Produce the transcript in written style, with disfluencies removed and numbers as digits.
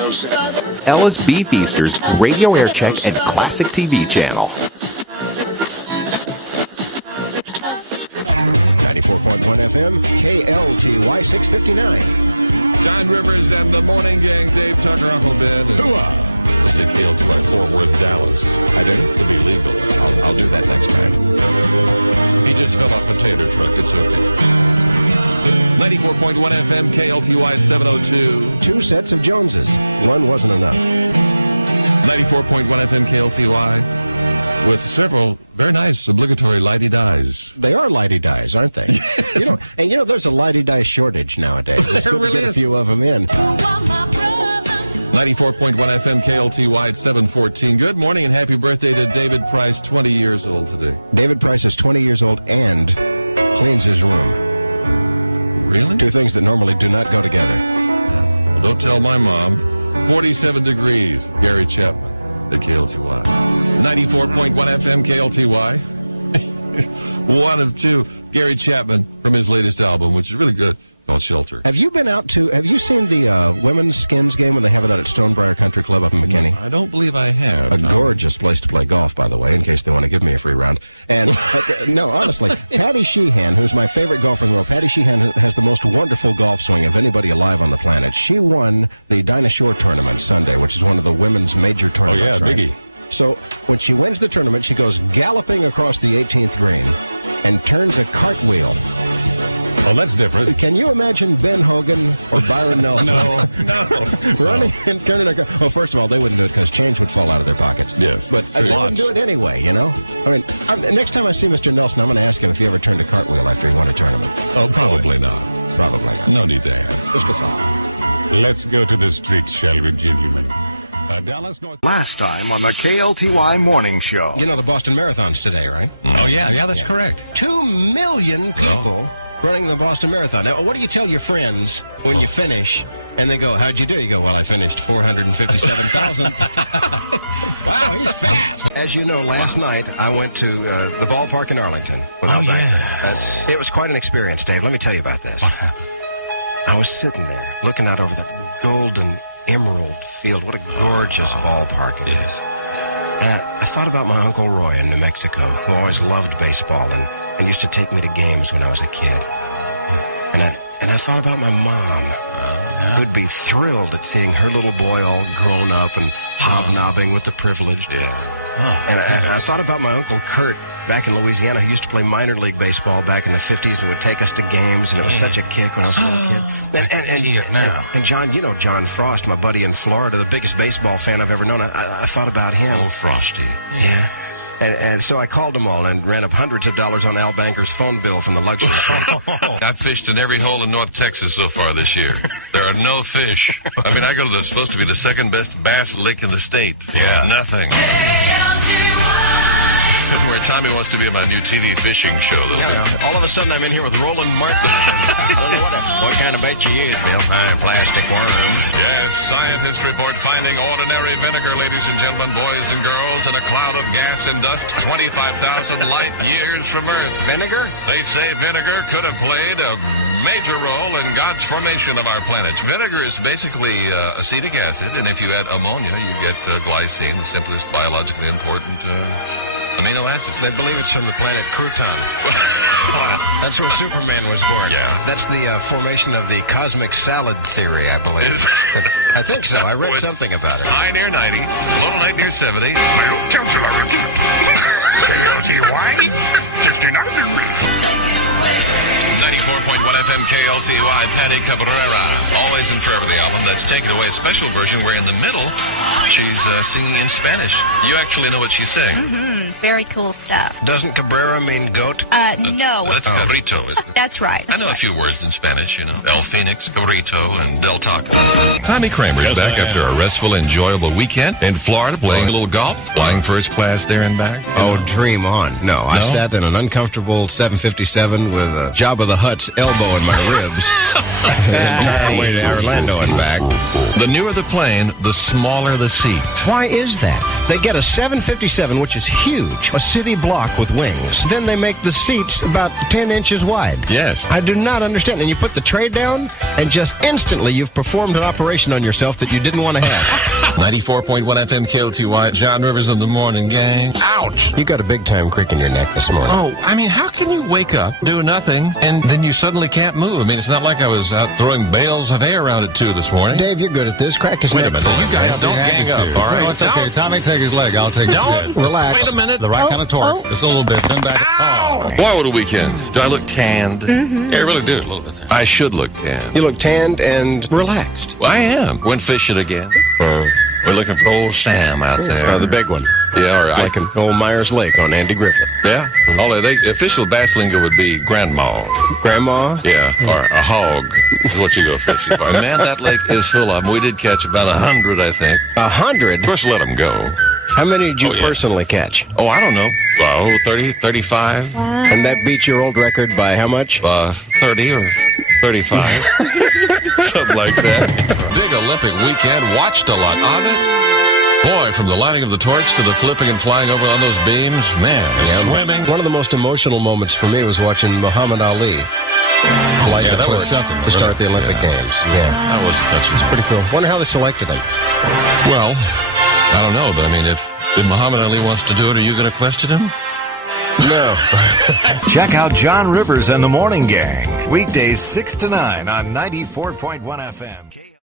LSB Feasters, Radio Aircheck, and Classic TV Channel. 94.1 FM, KLTY 659. Jon Rivers and the Morning Gang, Dave Tucker, Uncle Ben. We'll say KLTY Fort Worth, Dallas. I didn't? To be legal. I'll do that next time. He just fell off a tater truck. It's okay. 94.1 FM, KLTY 702. Two sets of Joneses. One wasn't enough. 94.1 FM, KLTY. With several very nice obligatory lighty-dies. They are lighty-dies, aren't they? Yes. There's a lighty-die shortage nowadays. It's good really to get a few of them in. 94.1 FM, KLTY 714. Good morning and happy birthday to David Price, 20 years old today. David Price is 20 years old and cleans his room. Really? Two things that normally do not go together. Yeah. Well, don't tell my mom. 47 degrees, Gary Chapman at KLTY. 94.1 FM, KLTY. One of two, Gary Chapman from his latest album, which is really good, called Shelter. Have you seen the women's skins game when they have it out at Stonebriar Country Club up in McKinney? No, I don't believe I have. A gorgeous place to play golf, by the way, in case they want to give me a free round. And, no, honestly, Patty Sheehan, who's my favorite golfer in the world, Patty Sheehan has the most wonderful golf swing of anybody alive on the planet. She won the Dinah Shore tournament Sunday, which is one of the women's major tournaments. Oh, yeah, right? biggie. So when she wins the tournament, she goes galloping across the 18th green and turns a cartwheel. Oh, that's different. Can you imagine Ben Hogan or Byron Nelson? No. Running and turning a car. Well, first of all, they wouldn't do it because change would fall out of their pockets. Yes. But they wouldn't do it anyway, you know? I mean, next time I see Mr. Nelson, I'm going to ask him if he ever turned a cartwheel after he won a tournament. Oh, probably not. Probably not. No need to ask. Just a thought. Let's go to the streets, shall we, gentlemen? Dallas, North. Last time on the KLTY Morning Show. You know the Boston Marathon's today, right? Oh, yeah, that's correct. 2 million people running the Boston Marathon. Now, what do you tell your friends when you finish? And they go, how'd you do? You go, well, I finished 457,000. Wow, he's fast. As you know, last night I went to the ballpark in Arlington. Yes. It was quite an experience, Dave. Let me tell you about this. What happened? I was sitting there looking out over that golden emerald field. What a gorgeous ballpark it is. And I thought about my Uncle Roy in New Mexico, who always loved baseball and used to take me to games when I was a kid. And I thought about my mom, who'd be thrilled at seeing her little boy all grown up and hobnobbing with the privileged. Yeah. And I thought about my Uncle Kurt back in Louisiana, who used to play minor league baseball back in the 50s and would take us to games, and it was such a kick when I was a little kid. And John, you know John Frost, my buddy in Florida, the biggest baseball fan I've ever known. I thought about him. Oh, Frosty. Yeah. And so I called them all and ran up hundreds of dollars on Al Banker's phone bill from the luxury suite. I've fished in every hole in North Texas so far this year. There are no fish. I mean, I go to supposed to be the second best bass lick in the state. Yeah. Nothing. Where Tommy wants to be in my new TV fishing show. All of a sudden I'm in here with Roland Martin. I don't know what kind of bait you use, Bill. Plastic worm. Yes, scientists report finding ordinary vinegar, ladies and gentlemen, boys and girls, in a cloud of gas and dust 25,000 light years from Earth. Vinegar? They say vinegar could have played a major role in God's formation of our planet. Vinegar is basically acetic acid, and if you add ammonia, you get glycine, the simplest biologically important amino acid. They believe it's from the planet Crouton. That's where Superman was born. Yeah. That's the formation of the cosmic salad theory, I believe. I think so. I read something about it. High near 90, low night near 70. KLTY 69 degrees. 94.1 FM KLTY, Patty Cabrera. Always and Forever, the album. That's Take It Away, a special version where in the middle she's singing in Spanish. You actually know what she's saying. Mm-hmm. Very cool stuff. Doesn't Cabrera mean goat? No. That's Carrito, isn't it? That's right. I know a few words in Spanish, you know. El Phoenix, Carrito, and Del Taco. Tommy Kramer's back after a restful, enjoyable weekend in Florida, playing a little golf, flying first class there and back. Oh, dream on. No, I sat in an uncomfortable 757 with Jabba the Hutt's elbow in my ribs the entire way to Orlando and back. The newer the plane, the smaller the seat. Why is that? They get a 757, which is huge, a city block with wings. Then they make the seats about 10 inches wide. Yes. I do not understand. And you put the tray down, and just instantly you've performed an operation on yourself that you didn't want to have. 94.1 FM KLTY, Jon Rivers in the morning, gang. Ouch! You got a big time crick in your neck this morning. Oh, I mean, how can you wake up, do nothing, and then you suddenly can't move? I mean, it's not like I was out throwing bales of hay around at 2 this morning. Dave, you're good at this. Crack his Wait a neck. minute, you guys don't gang up, all right? No, it's okay. Tommy, take his leg. I'll take his head. Don't. Relax. Wait a minute. The right kind of torque. Just a little bit. Then back. Ow! Boy, what a weekend. Do I look tanned? Mm-hmm. Yeah, I really do, a little bit. I should look tanned. You look tanned and relaxed. Well, I am. Went fishing again. We're looking for old Sam out there. The big one. Yeah, all right. Like an old Myers Lake on Andy Griffith. Yeah. Although the official bass lingo would be grandma. Grandma? Yeah, or a hog is what you go fishing for. Man, that lake is full of them. We did catch about 100, I think. 100? Of course, let them go. How many did you Oh, yeah. personally catch? Oh, I don't know. 30, 35, And that beat your old record by how much? 30 or 35. Something like that. Big Olympic weekend. Watched a lot of it. Boy, from the lighting of the torch to the flipping and flying over on those beams, man, swimming. One of the most emotional moments for me was watching Muhammad Ali light Yeah, the that was torch something. to start the Olympic Games. Yeah. That was touching. Pretty cool. Wonder how they selected him. Well, I don't know, but I mean, if Muhammad Ali wants to do it, are you going to question him? No. Check out Jon Rivers and the Morning Gang. Weekdays 6 to 9 on 94.1 FM.